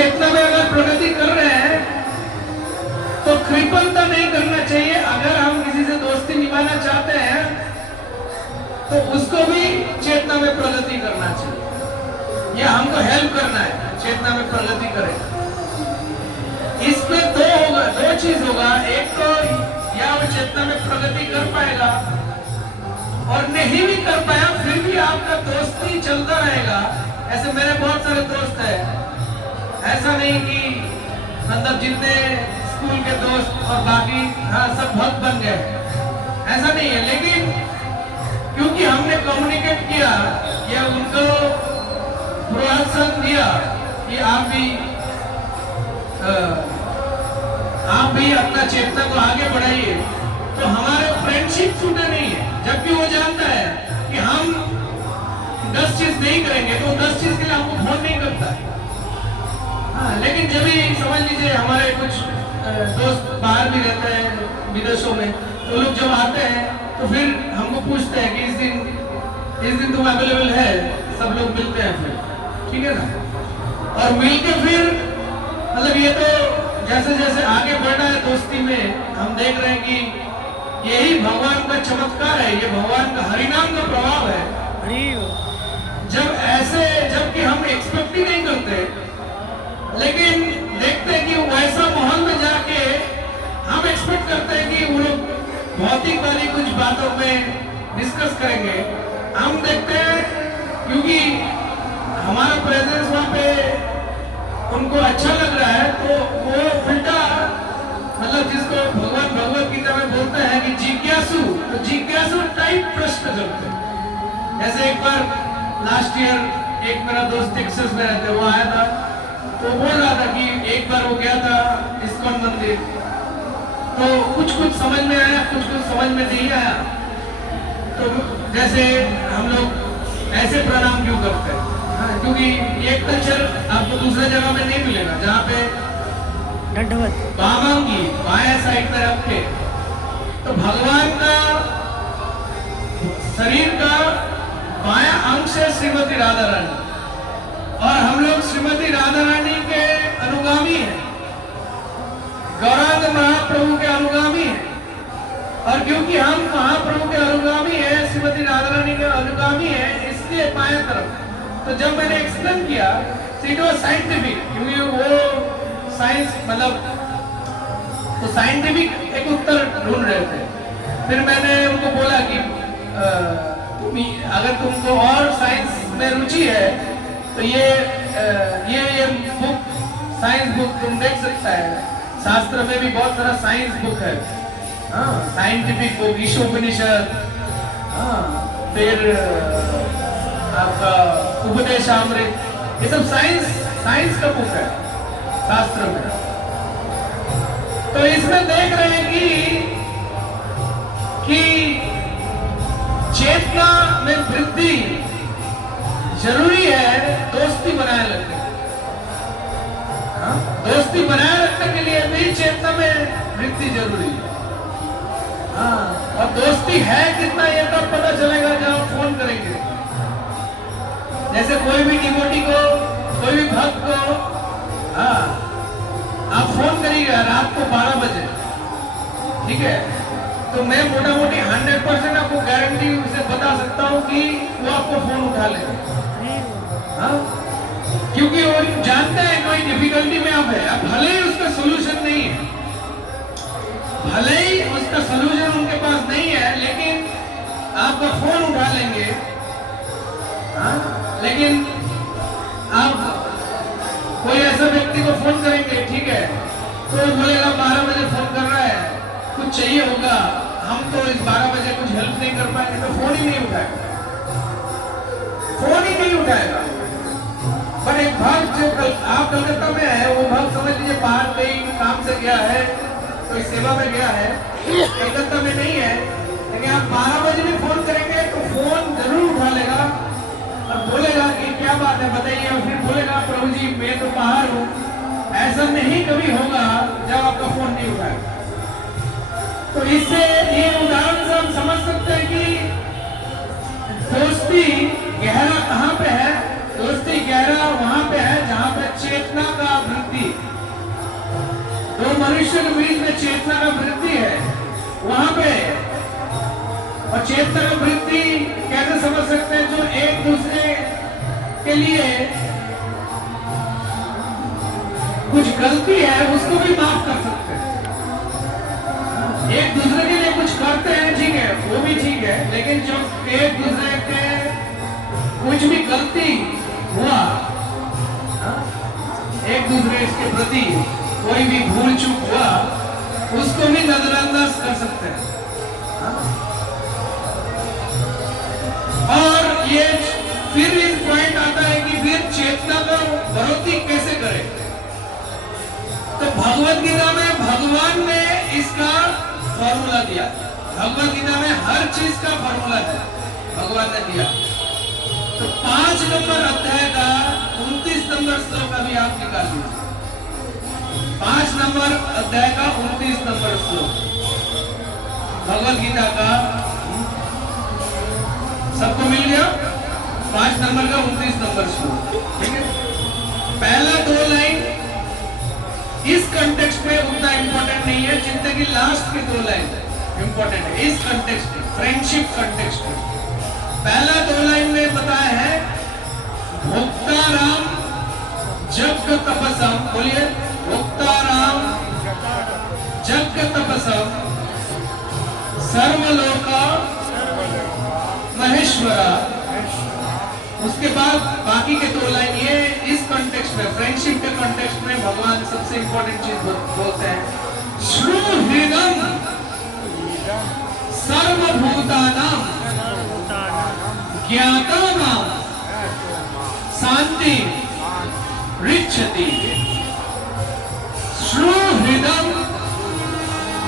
चेतना में अगर प्रगति कर रहे हैं तो कृपणता नहीं करना चाहिए। अगर हम किसी से दोस्ती निभाना चाहते हैं तो उसको भी चेतना में प्रगति करना चाहिए, या हमको हेल्प करना है चेतना में प्रगति करें। इसमें दो चीज होगा, एक तो या वो चेतना में प्रगति कर पाएगा, और नहीं भी कर पाया फिर भी आपका दोस्ती चलता रहेगा। ऐसे मेरे बहुत सारे दोस्त हैं, ऐसा नहीं कि मतलब जितने स्कूल के दोस्त और बाकी हाँ सब भक्त बन गए, ऐसा नहीं है। लेकिन क्योंकि हमने कम्युनिकेट किया या उनको प्रोत्साहन दिया कि आप भी अपना चेतना को आगे बढ़ाइए, तो हमारे फ्रेंडशिप छूटे नहीं है। जबकि वो जानता है कि हम 10 चीज नहीं करेंगे तो 10 चीज के लिए हमको फोन नहीं करता है। हाँ, लेकिन जब भी समझ लीजिए हमारे कुछ दोस्त बाहर भी रहते हैं विदेशों में, तो लोग जब आते हैं तो फिर हमको पूछते हैं कि इस दिन तुम अवेलेबल है, सब लोग मिलते हैं फिर, ठीक है ना। और मिलके फिर मतलब ये तो जैसे जैसे आगे बढ़ रहा है दोस्ती में, हम देख रहे हैं कि यही भगवान का चमत्कार है, ये भगवान का हरिनाम का प्रभाव है। जबकि हम एक्सपेक्ट ही नहीं करते, लेकिन देखते हैं कि वैसा माहौल में जाके हम एक्सपेक्ट करते हैं कि वो लोग भौतिक वाली कुछ बातों में डिस्कस करेंगे। हम देखते हैं क्योंकि हमारा प्रेजेंस वहाँ पे उनको अच्छा लग रहा है, तो वो उल्टा मतलब जिसको भगवान भगवत गीता में बोलते हैं कि जिज्ञासु टाइप प्रश्न करते हैं। जैसे एक बार लास्ट ईयर एक मेरा दोस्त टेक्सास में रहते, वो आया था, तो बोल रहा था कि एक बार वो गया था इस्कॉन मंदिर, तो कुछ समझ में आया, कुछ समझ में नहीं आया। तो जैसे हम लोग ऐसे प्रणाम क्यों करते हैं? हाँ, क्योंकि ये कल्चर आपको दूसरे जगह में नहीं मिलेगा, जहाँ पे बामांगी बाएं साइड में रख के, तो भगवान का शरीर का बायां अंश है श्रीमती राधा रानी, और हम लोग श्रीमती राधा रानी के अनुगामी हैं, गौरांग महाप्रभु के अनुगामी हैं। और क्योंकि हम महाप्रभु के अनुगामी हैं, श्रीमती राधा रानी के अनुगामी हैं, इसलिए बाएं तरफ। तो जब मैंने एक्सप्लेन किया इट वाज साइंटिफिक, क्योंकि वो साइंस मतलब तो साइंटिफिक एक उत्तर ढूंढ रहे थे। फिर मैंने उनको बोला कि अगर तुमको और साइंस में रुचि है तो ये बुक, साइंस बुक तुम देख सकता है। शास्त्र में भी बहुत सारा साइंस बुक है, हाँ, साइंटिफिक बुक, ईशोपनिषद, हाँ, फिर आपका उपदेशामृत, ये सब साइंस का बुक है शास्त्र में। तो इसमें देख रहे हैं कि चेतना में वृद्धि जरूरी है दोस्ती बनाए रखने। दोस्ती बनाए रखने के लिए भी चेतना में वृद्धि जरूरी है। हाँ, और दोस्ती है कितना ये तब पता चलेगा जब आप फोन करेंगे। जैसे कोई भी डिवोटी को, कोई भी भक्त को, हाँ, आप फोन करिएगा रात को 12 बजे, ठीक है, तो मैं मोटा मोटी 100% आपको गारंटी से बता सकता हूँ कि वो आपको फोन उठा लेगा। हाँ, क्योंकि वो जानते हैं कोई डिफिकल्टी में आप है, अब भले ही उसका सोल्यूशन नहीं है, भले ही उसका सोल्यूशन उनके पास नहीं है, लेकिन आपका फोन उठा लेंगे। हाँ, लेकिन आप कोई ऐसा व्यक्ति को फोन करेंगे, ठीक है, तो बोलेगा 12 बजे फोन कर रहा है, कुछ चाहिए होगा, हम तो इस 12 बजे कुछ हेल्प नहीं कर पाएंगे, तो फोन ही नहीं उठाएगा, फोन ही नहीं उठाएगा। पर एक भक्त जो आप कलकत्ता में है, वो भक्त समझ लीजिए बाहर कहीं काम से गया है, कोई सेवा में गया है, कलकत्ता में नहीं है, लेकिन आप 12 बजे भी फोन करेंगे तो फोन जरूर उठा लेगा और बोलेगा कि क्या बात है बताइए, और फिर बोलेगा प्रभु जी मैं तो बाहर हूँ। ऐसा नहीं कभी होगा जब आपका फोन नहीं उठाएगा। तो इससे ये उदाहरण से हम समझ सकते हैं कि दोस्ती गहरा कहाँ पे है। दोस्ती गहरा वहां पे है जहाँ पे चेतना का मनुष्य के बीच में चेतना का वृद्धि है वहां पे। और चेतना का वृद्धि कैसे समझ सकते हैं? जो एक दूसरे के लिए कुछ गलती है उसको भी माफ कर सकते हैं। एक दूसरे के लिए कुछ करते हैं, ठीक है, वो भी ठीक है, लेकिन जो एक दूसरे के कुछ भी गलती हुआ, एक दूसरे के प्रति कोई भी भूल चूक हुआ, उसको भी नजरअंदाज कर सकते हैं। और ये फिर इस पॉइंट आता है कि फिर चेतना को बढ़ोतरी कैसे करें? तो भगवत गीता में भगवान ने इसका फॉर्मूला दिया। भगवत गीता में हर चीज का फॉर्मूला है, भगवान ने दिया। तो 5 नंबर अध्याय का 29 नंबर श्लोक अभी आप निकाल लीजिए। 5 नंबर अध्याय का 29 नंबर श्लोक भगवत गीता का, सबको मिल गया? 5 नंबर का 29 नंबर श्लोक, ठीक है। पहला 2 लाइन इस कंटेक्स्ट में उतना इंपॉर्टेंट नहीं है जितने की लास्ट की 2 लाइन इंपॉर्टेंट है इस कंटेक्स्ट में, फ्रेंडशिप कंटेक्स्ट में। पहला 2 लाइन में बताया है, भोक्ताराम जग तपसम, बोलिए, भोक्ताराम जग तपसम सर्वलोका महेश्वरा। उसके बाद बाकी के 2 लाइन ये इस कॉन्टेक्स्ट में, फ्रेंडशिप के कॉन्टेक्स्ट में भगवान सबसे इंपॉर्टेंट चीज बोलते हैं, श्रुहृदम सर्वभूतानां ज्ञातानां शांति ऋच्छति। श्रुहृदम,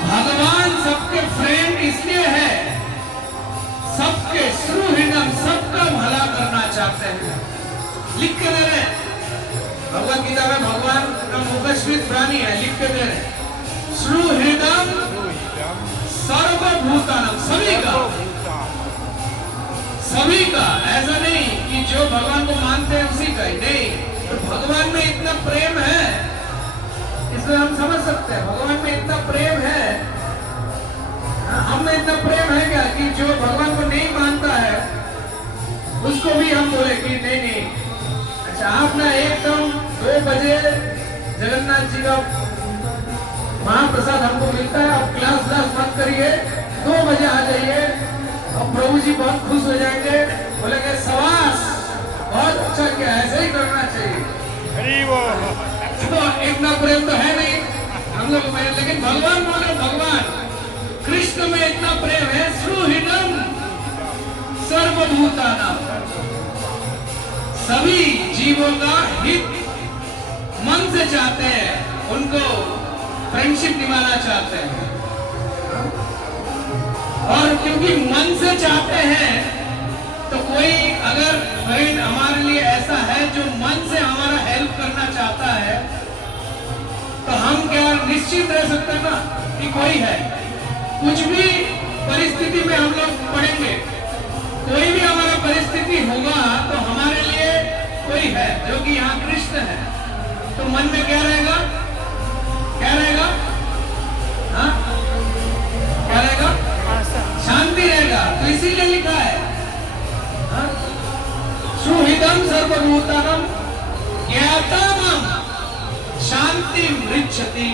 भगवान सबके फ्रेंड इसलिए है, सबके श्रुहृदम, सबका भला करना चाहते हैं। लिख के दे रहे हैं, भगवत गीता में भगवान का मुखश्रित प्राणी है, लिख के दे रहे हैं, श्रुहृदम सर्वभूतानां, सभी का, ऐसा नहीं कि जो भगवान को मानते हैं उसी का ही, नहीं। तो भगवान में इतना प्रेम है, इसलिए हम समझ सकते हैं भगवान में इतना प्रेम है। हम में इतना प्रेम है क्या कि जो भगवान को नहीं मानता है उसको भी हम बोले कि नहीं नहीं, अच्छा आप ना एकदम 2 बजे जगन्नाथ जी का महाप्रसाद हमको मिलता है, आप क्लास मत करिए, 2 बजे आ जाइए और प्रभु जी बहुत खुश हो जाएंगे, बोलेंगे शाबाश, बहुत अच्छा किया, ऐसे ही करना चाहिए। तो इतना प्रेम तो है नहीं हम लोग में, लेकिन भगवान बोले, भगवान कृष्ण में इतना प्रेम है, श्रुहृदम सर्वभूतानां, सभी जीवों का हित मन से चाहते हैं, उनको फ्रेंडशिप निभाना चाहते हैं। और क्योंकि मन से चाहते हैं तो कोई अगर फ्रेंड हमारे लिए ऐसा है जो मन से हमारा हेल्प करना चाहता है, तो हम क्या निश्चित रह सकते हैं ना कि कोई है। कुछ भी परिस्थिति में हम लोग पड़ेंगे, कोई भी हमारा परिस्थिति होगा तो हमारे लिए कोई है जो कि यहाँ कृष्ण है, तो मन में क्या रहेगा? क्या रहेगा? हाँ, क्या रहेगा? शांति रहेगा। तो इसीलिए लिखा है सुहृदम सर्वभूतानां ज्ञातानां शांति ऋच्छति।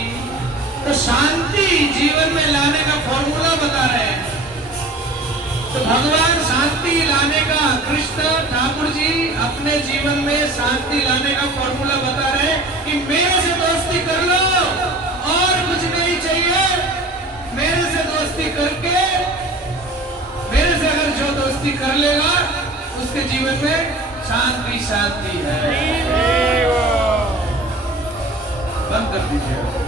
तो शांति जीवन में लाने का फॉर्मूला बता रहे हैं। तो भगवान शांति लाने का, कृष्ण ठाकुर जी अपने जीवन में शांति लाने का फॉर्मूला बता रहे हैं कि मेरे से दोस्ती कर लो और कुछ नहीं चाहिए। मेरे से दोस्ती करके, मेरे से अगर जो दोस्ती कर लेगा उसके जीवन में शांति है। बंद कर दीजिए।